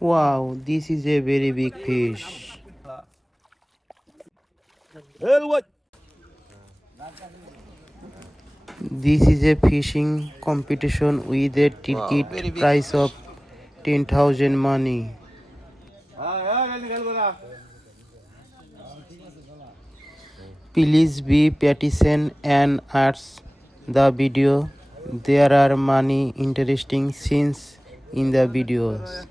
Wow, this is a very big fish. This is a fishing competition with a ticket price of 10,000 money. Please be patient and watch the video. There are many interesting scenes in the videos.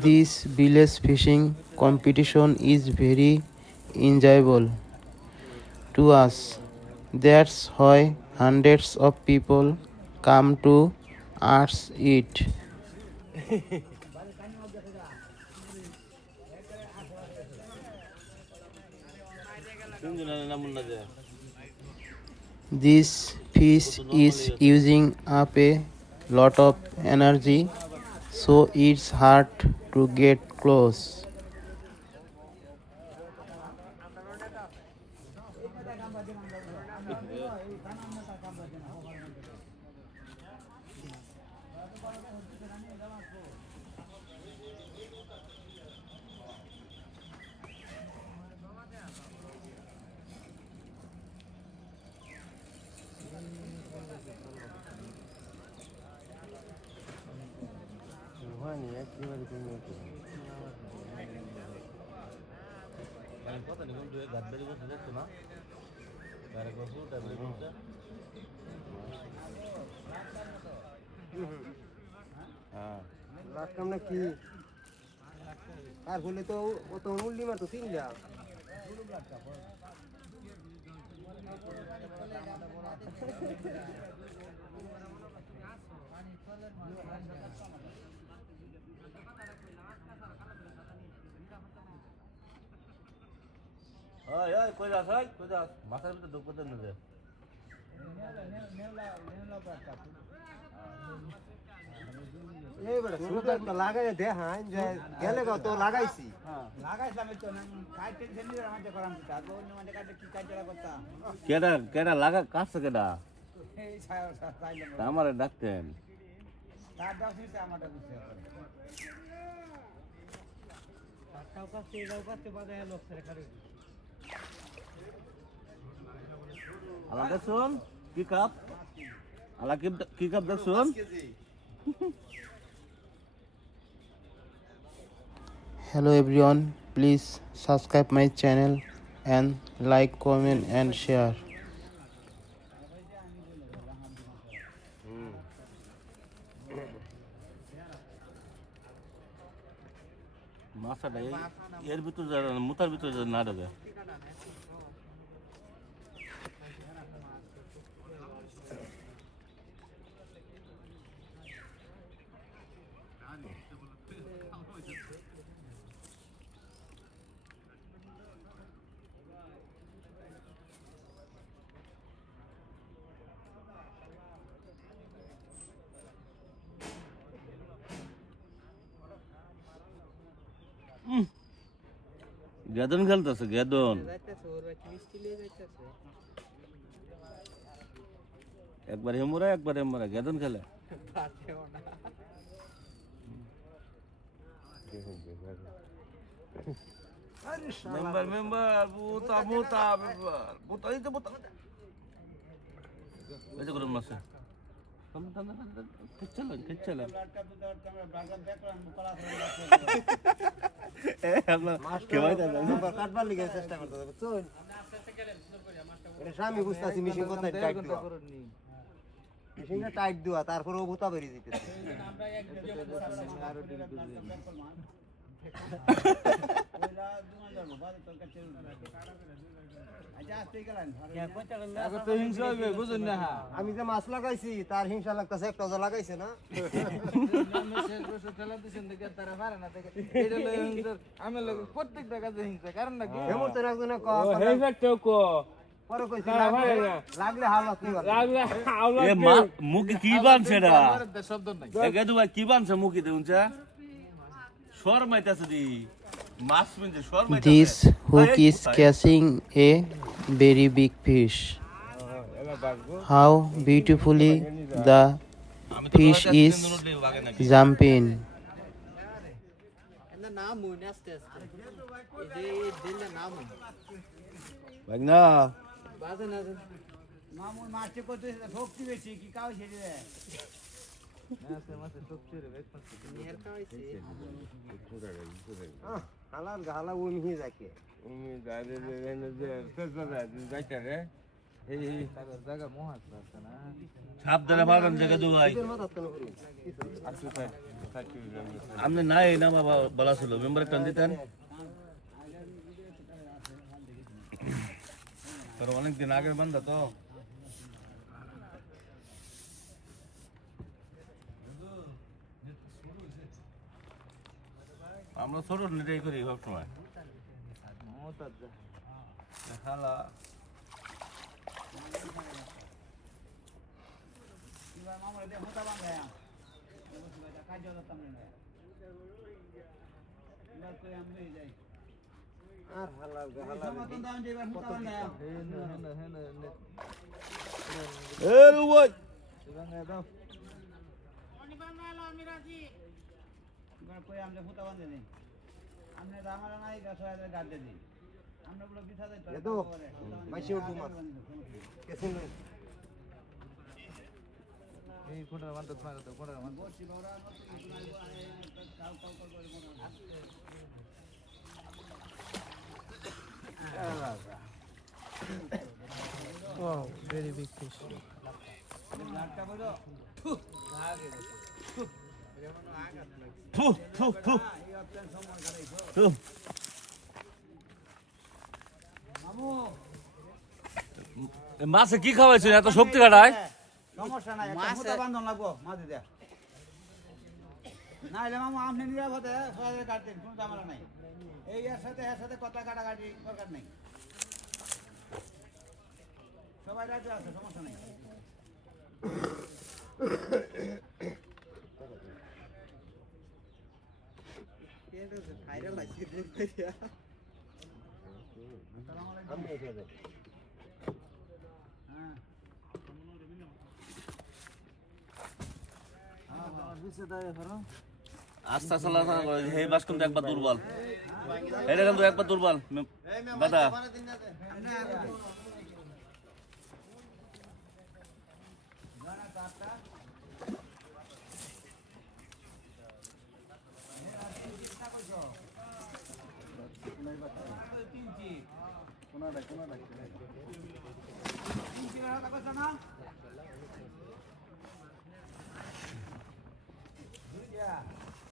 This village fishing competition is very enjoyable to us. That's why hundreds of people come to watch it. This fish is using up a lot of energy, so it's hard to get close. রাখতাম না কি আর হলে তো অত মূল্য মারতো তিনটা কই যাস মাথার ভিতরে ঢুকতে দেন না এই বড় সুন্দর লাগাই দে হ্যাঁ গেলে তো লাগাইছি লাগাইছিলাম তো কাজ টেনশন নিয়ে আমাদের করাম তা তো অন্য মানে কাজ কি কাজ করতাম কেডা লাগা কাছে কেডা এই সাইলাম আমারে ডাকতেন তার দাও নিতে আমাদের বুঝতে টাকাও কাছে এটাও কাছে বাদে লোক ছেড়ে করে আলা দেখুন কি কাপ আলা কি কাপ দেখুন Hello everyone, please subscribe my channel and like, comment and share. মাছটা এর ভিতরে মুতার ভিতরে না ঢোকে গেদন খেলতেছে গেদন একবার হেমুরা গেদন খেলে মেম্বার বুতা এই তো বুতা এই তো করুন মাসে খেচ্ছালেন কাটবার লিগে চেষ্টা করতে হবে চল এটা আমি বুঝতাছি মেশিন কোথায় টাইট দিবা মেশিনটা টাইট দিবা তারপর ও ভুতা বেরিয়ে যেতেছে আমরা এক আরো ডিল আমি যে মাছ লাগাইছি তার হিংসা লাগতেছে একটা লাগাইছে না আমি প্রত্যেকটা কাজে হিংসা কারণ নাকি হেমন্ত একজনে ক পরে কইছি লাগলে হাওলাত নিবা এ মুখে কি বানছে রা এ গেদু ভাই কি বানছে মুখে দেউনছা শর্মাইতাছে দি মাছ মিনছে শর্মাইতাছে This hook is catching a very big fish. How beautifully the fish is jumping. ভাগনা মামুর মাছটি করতে শক্তি বেশি কি কাউ ছেড়ে দেয় হালার গালা উমি যাকে সাবধানে ভাগান জায়গা দু ভাই আমনে নাই না বাবা বলা ছিল মেম্বার টান দিতেন पर অনেক দিন আগের বান্দা তো আমরা ছোট নিটাই করি সব সময় খালা মামুর দিয়ে মোটা বান্ধা কাজ করতাম না এবার কই আমি যাই আর হালার গালা মতন দাম যে এবার মোটা বান্ধা এ ওই এবার কই আমরা মোটা বান্ধা নেই আমনে আমারা নাই গাছ হয়ে গাছ দিই আমরা গুলো বিছা যাই এ তো মাইসে উঠু মাছ কেসিন এই কোটা বান্ধা তোমার তো কোটা বান্ধা বসি বড়া Wow, very big fish. থু থু থু থু এ মাছে কি খাওয়াইছো এত শক্তি কাটায় সমস্যা নাই একটা মোটা বান্ধন লাগবো মাঝে দেয়া না হলে মামু আপনি নিরাপদে সবাই কাটতেন কোনো ঝামেলা নাই এই এর সাথে কথা কাটাকাটি দরকার নেই সবাই রাজি আছে সমস্যা নেই আমি এসে যাই হ্যাঁ আস্তে চালা হে বাস কিন্তু একবার দুর্বল এটা কিন্তু একবার দুর্বল দাদা Yeah.